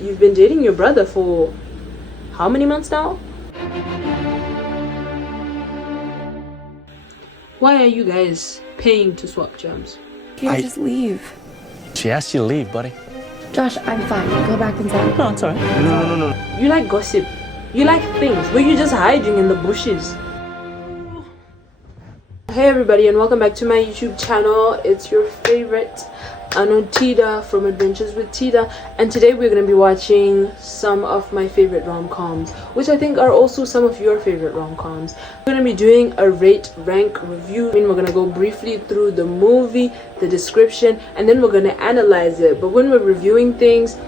you've been dating your brother for how many months now? Why are you guys paying to swap gems? You just leave. She asked you to leave, buddy. Josh, I'm fine. Go back inside. No, it's alright. No. You like gossip. You like things where you're just hiding in the bushes. Hey everybody, and welcome back to my YouTube channel. It's your favorite Tita from Adventures with Tita, and today we're going to be watching some of my favorite rom-coms, which I think are also some of your favorite rom-coms. We're going to be doing a rate rank review. We're going to go briefly through the movie, the description, and then we're going to analyze it. But when we're reviewing things,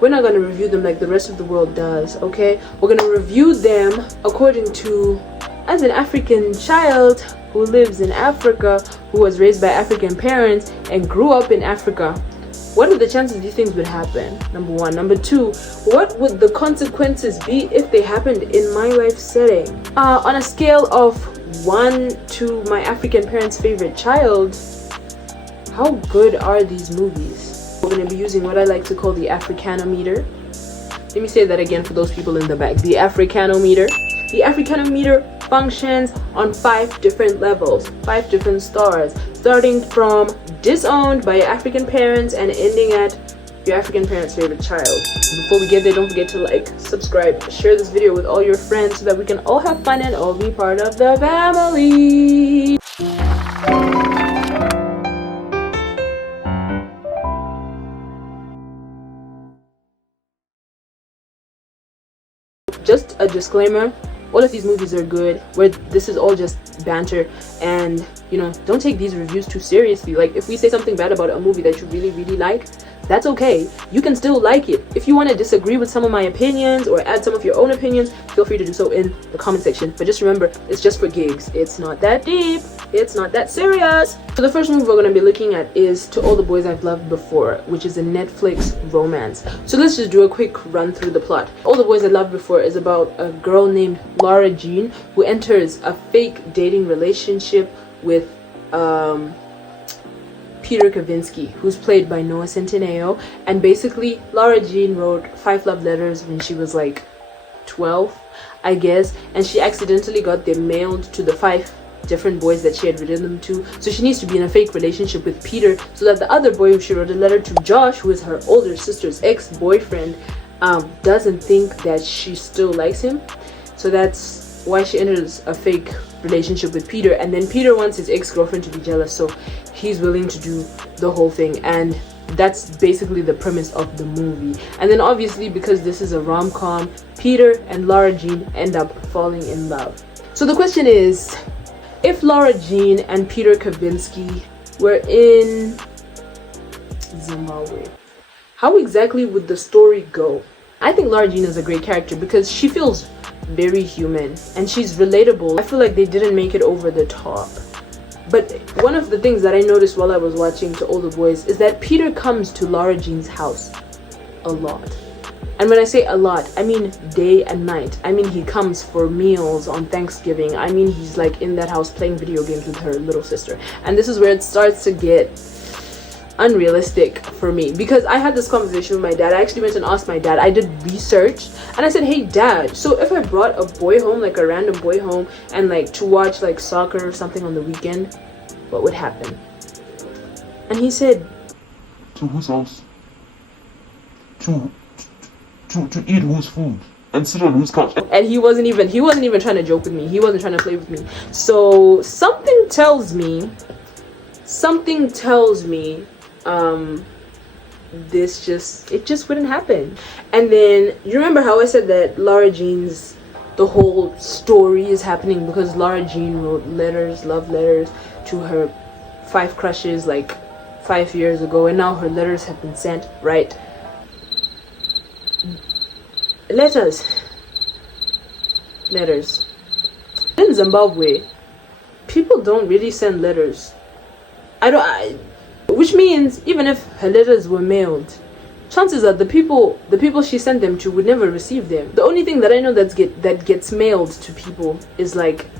we're not going to review them like the rest of the world does, okay? We're going to review them according to, as an African child who lives in Africa, who was raised by African parents and grew up in Africa, what are the chances these things would happen? Number one. Number two, what would the consequences be if they happened in my life setting? On a scale of 1 to my African parents' favorite child, how good are these movies? We're going to be using what I like to call the Africanometer. Let me say that again for those people in the back. The Africanometer. The Africanometer functions on 5 different levels, 5 different stars, starting from disowned by your African parents and ending at your African parents' favorite child. Before we get there, don't forget to like, subscribe, share this video with all your friends so that we can all have fun and all be part of the family. Just a disclaimer, all of these movies are good, where this is all just banter, and you know, don't take these reviews too seriously. Like, if we say something bad about a movie that you really like, that's okay. You can still like it. If you want to disagree with some of my opinions or add some of your own opinions, feel free to do so in the comment section. But just remember, it's just for gigs. It's not that deep. It's not that serious. So the first movie we're going to be looking at is To All the Boys I've Loved Before, which is a Netflix romance. So let's just do a quick run through the plot. All the Boys I Loved Before is about a girl named Laura Jean who enters a fake dating relationship with Peter Kavinsky, who's played by Noah Centineo. And basically, Laura Jean wrote 5 love letters when she was like 12, I guess, and she accidentally got them mailed to the 5 different boys that she had written them to. So she needs to be in a fake relationship with Peter so that the other boy who she wrote a letter to, Josh, who is her older sister's ex-boyfriend, doesn't think that she still likes him. So that's why she enters a fake relationship with Peter, and then Peter wants his ex-girlfriend to be jealous, so he's willing to do the whole thing, and that's basically the premise of the movie. And then obviously, because this is a rom-com, Peter and Laura Jean end up falling in love. So the question is, if Laura Jean and Peter Kavinsky were in Zimbabwe, how exactly would the story go? I think Laura Jean is a great character because she feels very human and she's relatable. I feel like they didn't make it over the top. But one of the things that I noticed while I was watching To All the Boys is that Peter comes to Laura Jean's house a lot. And when I say a lot, I mean day and night. I mean, he comes for meals on Thanksgiving. I mean, he's like in that house playing video games with her little sister. And this is where it starts to get unrealistic for me, because I had this conversation with my dad. I actually went and asked my dad. I did research and I said, hey dad, so if I brought a boy home, like a random boy home, and like to watch like soccer or something on the weekend, what would happen? And he said, to whose house? To eat whose food and sit on whose couch? And he wasn't even trying to joke with me. He wasn't trying to play with me. So something tells me it just wouldn't happen. And then you remember how I said that Laura Jean's, the whole story is happening because Laura Jean wrote letters, love letters, to her 5 crushes like 5 years ago, and now her letters have been sent, right? Letters. In Zimbabwe, people don't really send letters. Which means even if her letters were mailed, chances are the people she sent them to would never receive them. The only thing that I know that gets mailed to people is like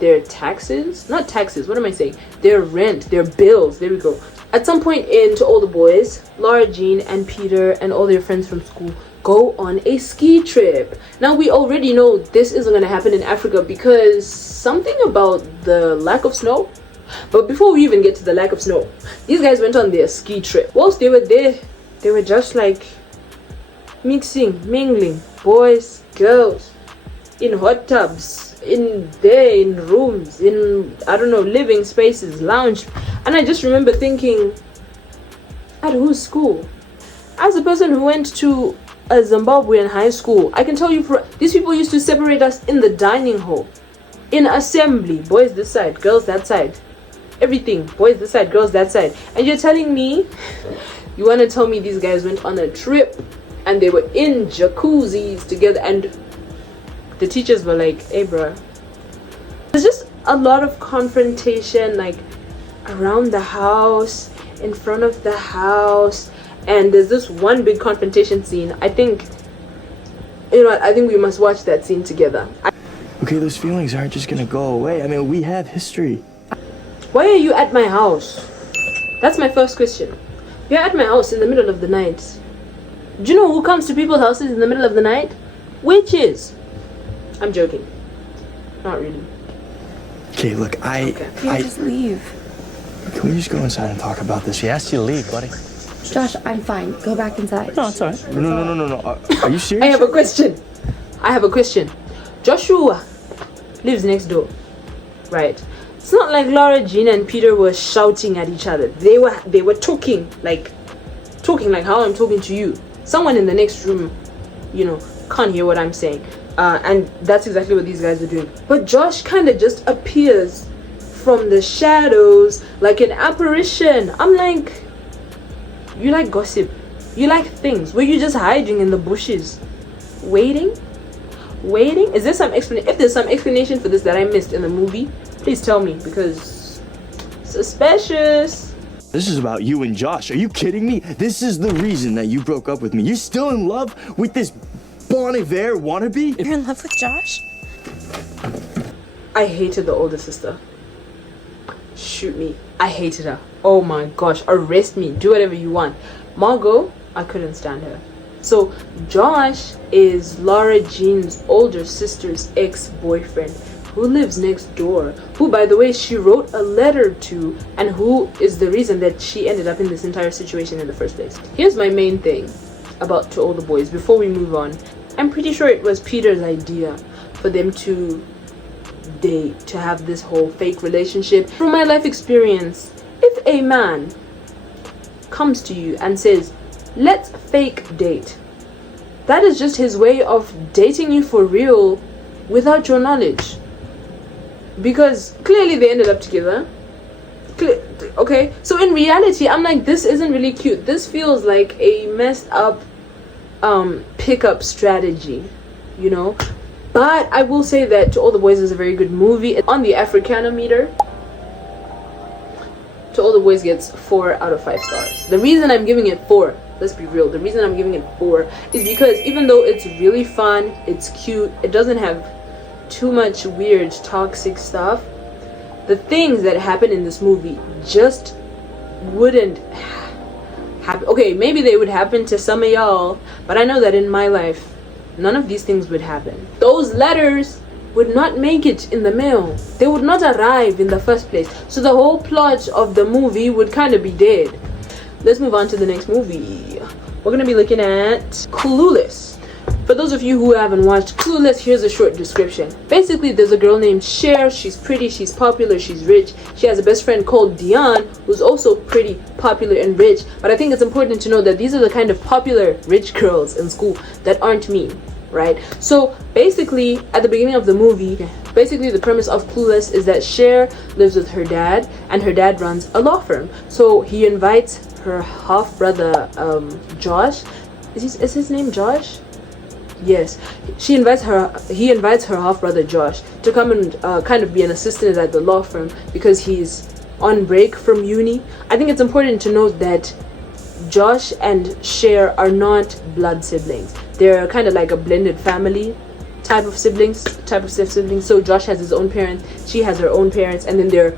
their taxes, not taxes, what am I saying? Their rent, their bills, there we go. At some point into all the boys, Laura Jean and Peter and all their friends from school go on a ski trip. Now we already know this isn't going to happen in Africa because something about the lack of snow. But before we even get to the lack of snow, these guys went on their ski trip. Whilst they were there, they were just like mingling, boys, girls, in hot tubs, in rooms, in, I don't know, living spaces, lounge. And I just remember thinking, at whose school? As a person who went to a Zimbabwean high school, I can tell you, these people used to separate us in the dining hall, in assembly, boys this side, girls that side, everything, boys this side, girls that side. And you're telling me, you want to tell me these guys went on a trip and they were in jacuzzis together, and the teachers were like, hey bruh. There's just a lot of confrontation, like around the house, in front of the house, and there's this one big confrontation scene. I think, you know what, I think we must watch that scene together. Okay, those feelings aren't just gonna go away. I mean, we have history. Why are you at my house? That's my first question. You're at my house in the middle of the night. Do you know who comes to people's houses in the middle of the night? Witches. I'm joking. Not really. Okay, look, Peter, just leave. Can we just go inside and talk about this? She asked you to leave, buddy. Josh, I'm fine. Go back inside. No, it's all right. No. Are you serious? I have a question. Joshua lives next door, right? It's not like Laura Jean and Peter were shouting at each other. They were talking like how I'm talking to you. Someone in the next room, you know, can't hear what I'm saying. And that's exactly what these guys are doing. But Josh kind of just appears from the shadows like an apparition. I'm like, you like gossip, you like things. Were you just hiding in the bushes, waiting? Is there some explanation? If there's some explanation for this that I missed in the movie, please tell me, because suspicious. This is about you and Josh. Are you kidding me? This is the reason that you broke up with me. You're still in love with this Bon Iver wannabe? You're in love with Josh? I hated the older sister. Shoot me. I hated her. Oh my gosh. Arrest me. Do whatever you want. Margot, I couldn't stand her. So Josh is Laura Jean's older sister's ex-boyfriend who lives next door, who, by the way, she wrote a letter to, and who is the reason that she ended up in this entire situation in the first place. Here's my main thing about To All the Boys before we move on. I'm pretty sure it was Peter's idea for them to date, to have this whole fake relationship. From my life experience, if a man comes to you and says, let's fake date, that is just his way of dating you for real without your knowledge. Because clearly they ended up together. Okay, so in reality, I'm like, this isn't really cute. This feels like a messed up pickup strategy, you know. But I will say that To All the Boys is a very good movie. On the Africana meter, To All the Boys gets 4 out of 5 stars. The reason I'm giving it 4, let's be real, the reason I'm giving it 4 is because even though it's really fun, it's cute, it doesn't have too much weird toxic stuff, the things that happen in this movie just wouldn't happen. Okay, maybe they would happen to some of y'all, but I know that in my life none of these things would happen. Those letters would not make it in the mail. They would not arrive in the first place. So the whole plot of the movie would kind of be dead. Let's move on to the next movie. We're gonna be looking at Clueless. For those of you who haven't watched Clueless, here's a short description. Basically, there's a girl named Cher. She's pretty, she's popular, she's rich. She has a best friend called Dion, who's also pretty, popular, and rich. But I think it's important to know that these are the kind of popular, rich girls in school that aren't mean, right? So basically, at the beginning of the movie, basically the premise of Clueless is that Cher lives with her dad, and her dad runs a law firm. So he invites her half-brother, Josh. Is his name Josh? Yes, he invites her half-brother Josh to come and kind of be an assistant at the law firm because he's on break from uni. I think it's important to note that Josh and Cher are not blood siblings. They're kind of like a blended family type of siblings. So Josh has his own parents, she has her own parents, and then they're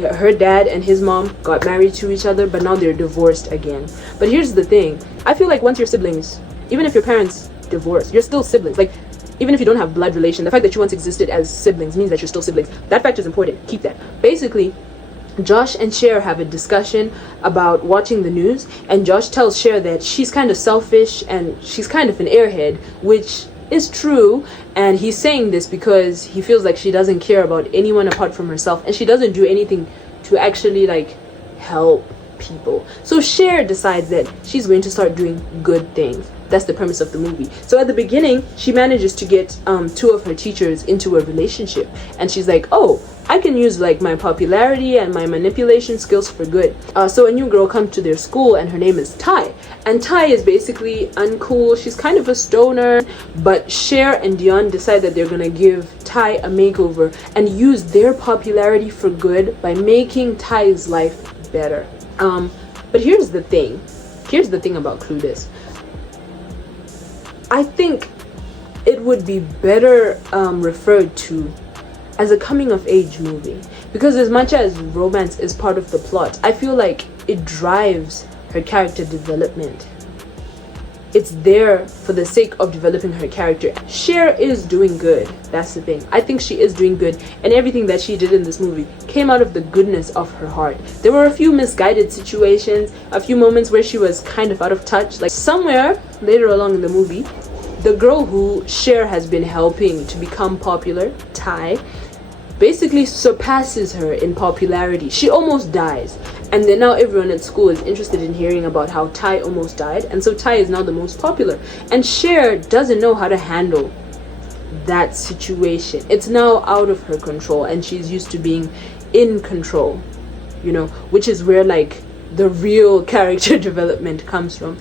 her dad and his mom got married to each other, but now they're divorced again. But here's the thing, I feel like once you're siblings, even if your parents divorce, you're still siblings. Like, even if you don't have blood relation, the fact that you once existed as siblings means that you're still siblings. That fact is important. Keep that. Basically, Josh and Cher have a discussion about watching the news, and Josh tells Cher that she's kind of selfish and she's kind of an airhead, which is true, and he's saying this because he feels like she doesn't care about anyone apart from herself, and she doesn't do anything to actually like help people. So Cher decides that she's going to start doing good things. That's the premise of the movie. So at the beginning, she manages to get two of her teachers into a relationship, and she's like, oh, I can use like my popularity and my manipulation skills for good. So a new girl comes to their school, and her name is Tai, and Tai is basically uncool. She's kind of a stoner, but Cher and Dion decide that they're gonna give Tai a makeover and use their popularity for good by making Tai's life better. But here's the thing about Clueless. I think it would be better referred to as a coming of age movie, because as much as romance is part of the plot, I feel like it drives her character development. It's there for the sake of developing her character. Cher is doing good. That's the thing. I think she is doing good, and everything that she did in this movie came out of the goodness of her heart. There were a few misguided situations, a few moments where she was kind of out of touch. Like somewhere later along in the movie, the girl who Cher has been helping to become popular, Tai, basically surpasses her in popularity. She almost dies, and then now everyone at school is interested in hearing about how Tai almost died, and so Tai is now the most popular, and Cher doesn't know how to handle that situation. It's now out of her control, and she's used to being in control, you know, which is where like the real character development comes from.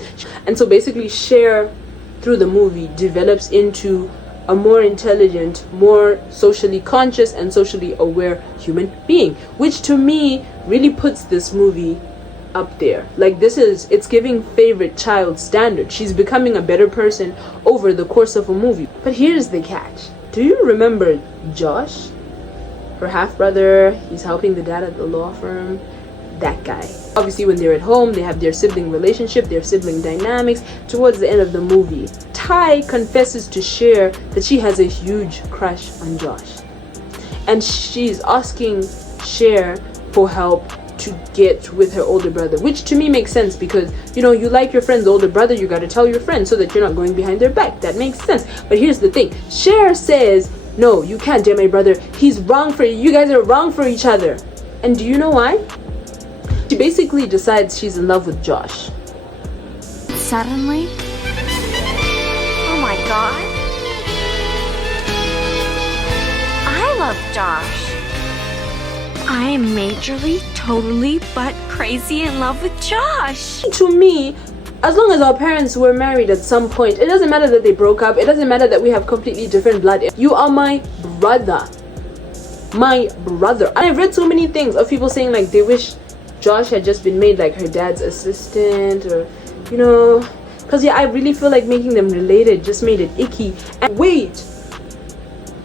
And so basically Cher, through the movie, develops into a more intelligent, more socially conscious and socially aware human being, which to me really puts this movie up there. Like, it's giving favorite child standard. She's becoming a better person over the course of a movie. But here's the catch. Do you remember Josh? Her half-brother, he's helping the dad at the law firm. That guy. Obviously, when they're at home, they have their sibling relationship, their sibling dynamics. Towards the end of the movie, Tai confesses to Cher that she has a huge crush on Josh, and she's asking Cher for help to get with her older brother, which to me makes sense, because you know, you like your friend's older brother, you got to tell your friend so that you're not going behind their back. That makes sense. But here's the thing, Cher says, no, you can't date my brother, he's wrong for you, you guys are wrong for each other. And do you know why? She basically decides she's in love with Josh. Suddenly? Oh my god. I love Josh. I am majorly, totally, but crazy in love with Josh. To me, as long as our parents were married at some point, it doesn't matter that they broke up, it doesn't matter that we have completely different blood. You are my brother. My brother. And I've read so many things of people saying like they wish Josh had just been made like her dad's assistant, or you know, because yeah, I really feel like making them related just made it icky. And wait,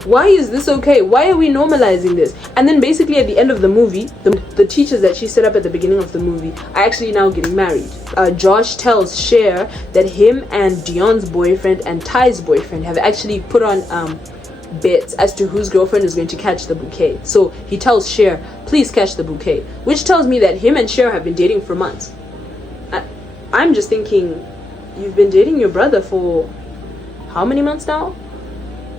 why is this okay? Why are we normalizing this? And then basically at the end of the movie, the teachers that she set up at the beginning of the movie are actually now getting married. Josh tells Cher that him and Dion's boyfriend and Ty's boyfriend have actually put on bets as to whose girlfriend is going to catch the bouquet. So he tells Cher, please catch the bouquet, which tells me that him and Cher have been dating for months. I'm just thinking, you've been dating your brother for how many months now?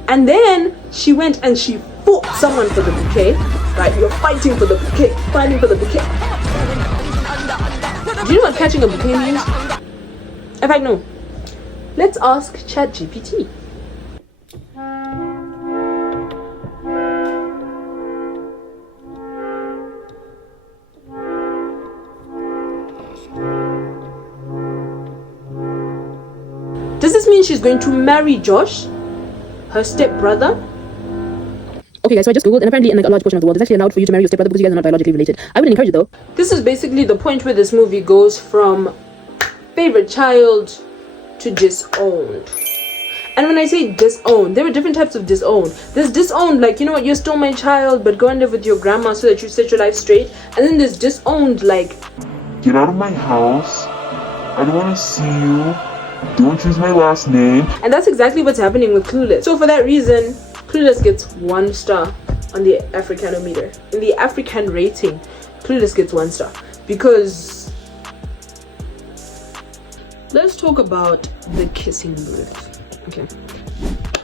And then she went and she fought someone for the bouquet. Right, you're fighting for the bouquet, fighting for the bouquet. Do you know what catching a bouquet means? In fact, no. Let's ask ChatGPT. Does this mean she's going to marry Josh, her stepbrother? Okay guys, so I just googled, and apparently in like a large portion of the world, it's actually allowed for you to marry your stepbrother because you guys are not biologically related. I wouldn't encourage it though. This is basically the point where this movie goes from favorite child to disowned. And when I say disown, there are different types of disown. There's disowned, like, you know what, you're still my child, but go and live with your grandma so that you set your life straight. And then there's disowned, like, Get out of my house. I don't want to see you. Don't use my last name. and that's exactly what's happening with Clueless. So for that reason, Clueless gets 1 star on the Africanometer. In the African rating, Clueless gets 1 star. Because let's talk about The Kissing Booth. Okay.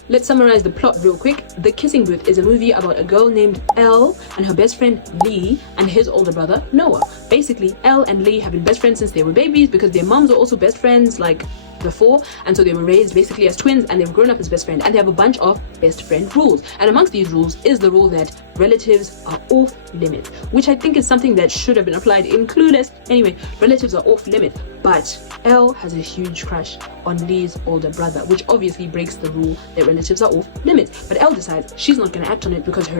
Let's summarize the plot real quick. The Kissing Booth is a movie about a girl named Elle and her best friend Lee and his older brother Noah. Basically, Elle and Lee have been best friends since they were babies because their moms were also best friends like before, and so they were raised basically as twins and they've grown up as best friends, and they have a bunch of best friend rules. And amongst these rules is the rule that relatives are off limits, which I think is something that should have been applied in Clueless. Anyway, relatives are off limits, but Elle has a huge crush on Lee's older brother, which obviously breaks the rule that relatives are off limits. But Elle decides she's not going to act on it because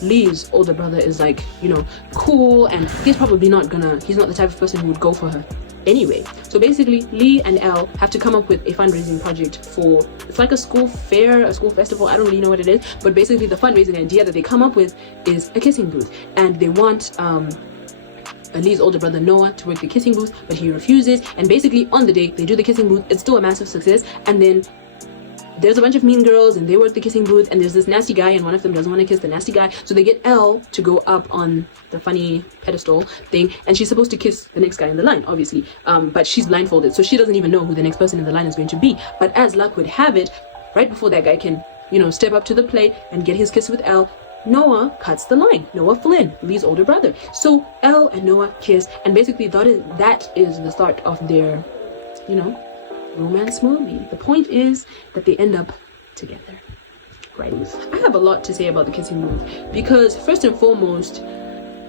Lee's older brother is like, you know, cool, and he's not the type of person who would go for her anyway. So basically, Lee and Elle have to come up with a fundraising project for, it's like a school fair, a school festival, I don't really know what it is, but basically the fundraising idea that they come up with is a kissing booth, and they want Lee's older brother Noah to work the kissing booth, but he refuses. And basically on the day they do the kissing booth, it's still a massive success, and then there's a bunch of mean girls and they work the kissing booth, and there's this nasty guy and one of them doesn't want to kiss the nasty guy, so they get Elle to go up on the funny pedestal thing, and she's supposed to kiss the next guy in the line, obviously, but she's blindfolded, so she doesn't even know who the next person in the line is going to be. But as luck would have it, right before that guy can, you know, step up to the plate and get his kiss with Elle, Noah cuts the line. Noah Flynn, Lee's older brother. So Elle and Noah kiss, and basically that is the start of their, you know, romance movie. The point is that they end up together. Right. I have a lot to say about the kissing booth because first and foremost,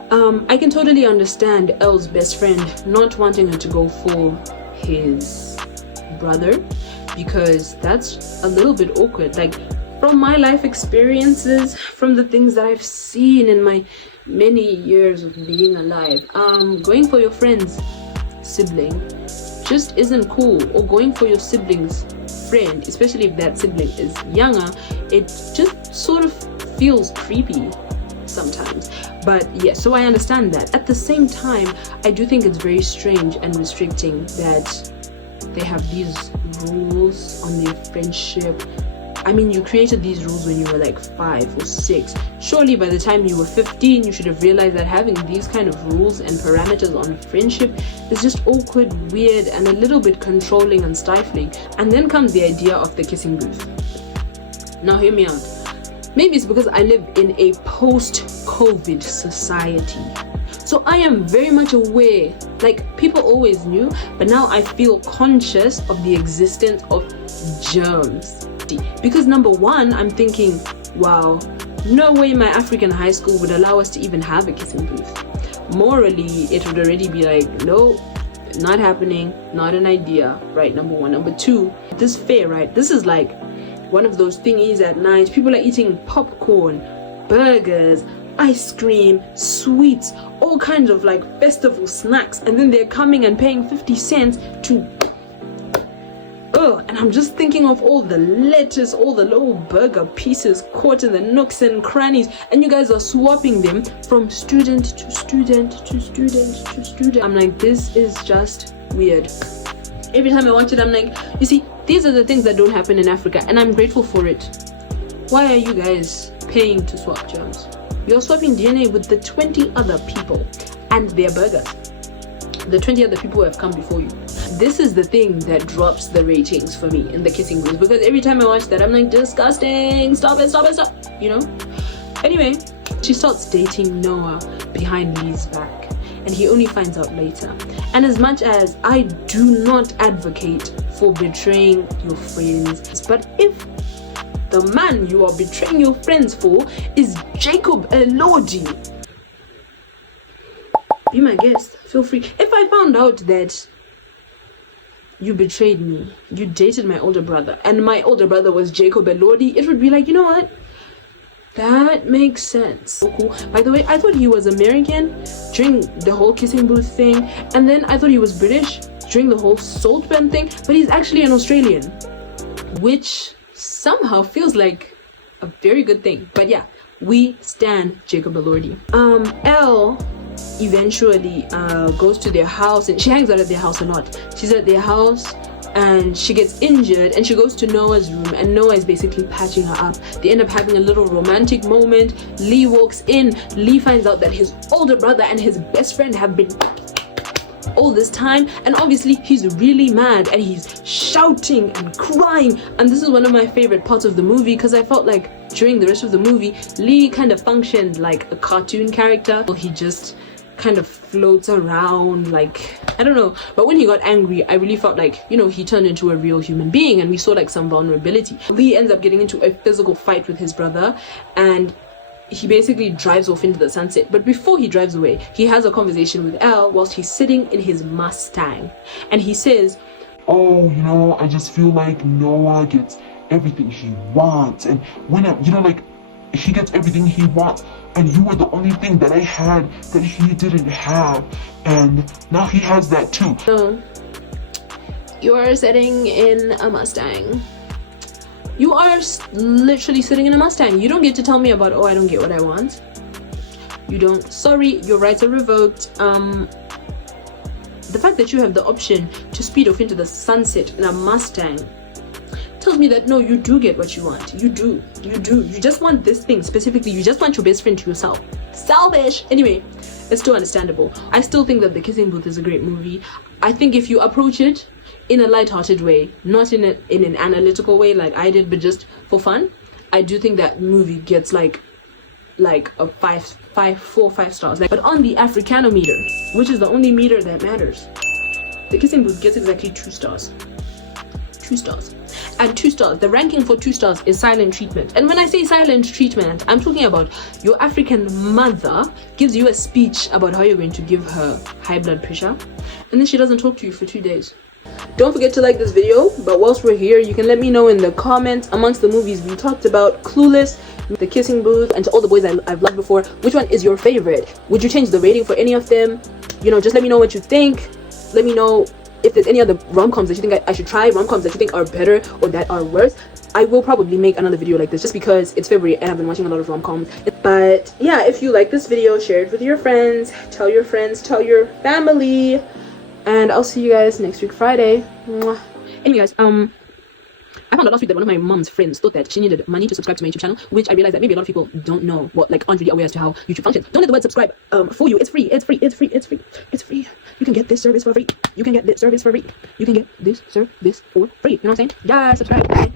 I can totally understand Elle's best friend not wanting her to go for his brother, because that's a little bit awkward. Like, from my life experiences, from the things that I've seen in my many years of being alive, going for your friend's sibling just isn't cool, or going for your sibling's friend, especially if that sibling is younger, it just sort of feels creepy sometimes. But yeah, so I understand that. At the same time, I do think it's very strange and restricting that they have these rules on their friendship. I mean, you created these rules when you were like 5 or 6. Surely by the time you were 15, you should have realized that having these kind of rules and parameters on friendship is just awkward, weird, and a little bit controlling and stifling. And then comes the idea of the kissing booth. Now hear me out. Maybe it's because I live in a post-COVID society, so I am very much aware, like, people always knew, but now I feel conscious of the existence of germs. Because number one, I'm thinking, wow, no way my African high school would allow us to even have a kissing booth. Morally, it would already be like, no, not happening, not an idea, right? Number one. Number two, this fair, right? This is like one of those thingies at night. People are eating popcorn, burgers, ice cream, sweets, all kinds of like festival snacks, and then they're coming and paying 50 cents to and I'm just thinking of all the lettuce, all the little burger pieces caught in the nooks and crannies, and you guys are swapping them from student to student to student to student. I'm like, this is just weird. Every time I watch it, I'm like, you see, these are the things that don't happen in Africa, and I'm grateful for it. Why are you guys paying to swap germs? You're swapping DNA with the 20 other people and their burgers. The 20 other people who have come before you. This is the thing that drops the ratings for me in the kissing booth, because every time I watch that, I'm like, disgusting, stop it, you know? Anyway, she starts dating Noah behind Lee's back, and he only finds out later. And as much as I do not advocate for betraying your friends, but if the man you are betraying your friends for is Jacob Elordi, be my guest, feel free. If I found out that you betrayed me, you dated my older brother, and my older brother was Jacob Elordi, it would be like, you know what? That makes sense. So cool. By the way, I thought he was American during the whole kissing booth thing, and then I thought he was British during the whole Saltburn thing, but he's actually an Australian. which somehow feels like a very good thing. But yeah, we stan Jacob Elordi. Elle eventually goes to their house, and she hangs out at their house a lot. She's at their house and she gets injured, and she goes to Noah's room, and Noah is basically patching her up. They end up having a little romantic moment. Lee walks in. Lee finds out that his older brother and his best friend have been all this time, and obviously he's really mad and he's shouting and crying. And this is one of my favorite parts of the movie, because I felt like during the rest of the movie Lee kind of functioned like a cartoon character. He just kind of floats around, like, I don't know. But when he got angry, I really felt like, you know, he turned into a real human being, and we saw like some vulnerability. Lee ends up getting into a physical fight with his brother, and he basically drives off into the sunset. But before he drives away, he has a conversation with Elle whilst he's sitting in his Mustang, and he says, oh, you know, I just feel like Noah gets everything he wants, and when you know, like, he gets everything he wants, and you were the only thing that I had that he didn't have, and now he has that too. so you are sitting in a Mustang. You are literally sitting in a Mustang. You don't get to tell me about, oh, I don't get what I want. You don't. Sorry, your rights are revoked. The fact that you have the option to speed off into the sunset in a Mustang tells me that no, you do get what you want. You do. You just want this thing specifically. You just want your best friend to yourself. Selfish. Anyway, it's still understandable. I still think that The Kissing Booth is a great movie. I think if you approach it in a light-hearted way, not in an analytical way like I did, but just for fun, I do think that movie gets like a 4 or 5 stars. But on the Africanometer, which is the only meter that matters, The Kissing Booth gets exactly 2 stars. 2 stars. And 2 stars, the ranking for 2 stars is silent treatment. And when I say silent treatment, I'm talking about your African mother gives you a speech about how you're going to give her high blood pressure, and then she doesn't talk to you for 2 days. Don't forget to like this video, but whilst we're here, you can let me know in the comments, amongst the movies we talked about, Clueless, The Kissing Booth, and To All the Boys I've Loved Before, which one is your favorite? Would you change the rating for any of them? You know, just let me know what you think. Let me know if there's any other rom-coms that you think I should try, rom-coms that you think are better or that are worse. I will probably make another video like this just because it's February and I've been watching a lot of rom-coms. But yeah, if you like this video, share it with your friends, tell your family, and I'll see you guys next week Friday. Mwah. Anyway guys, I found out last week that one of my mom's friends thought that she needed money to subscribe to my YouTube channel, which I realized that maybe a lot of people don't know, aren't really aware as to how YouTube functions. Don't let the word subscribe fool you. It's free. You can get this service for free. You can get this service for free. You know what I'm saying? Yeah, subscribe.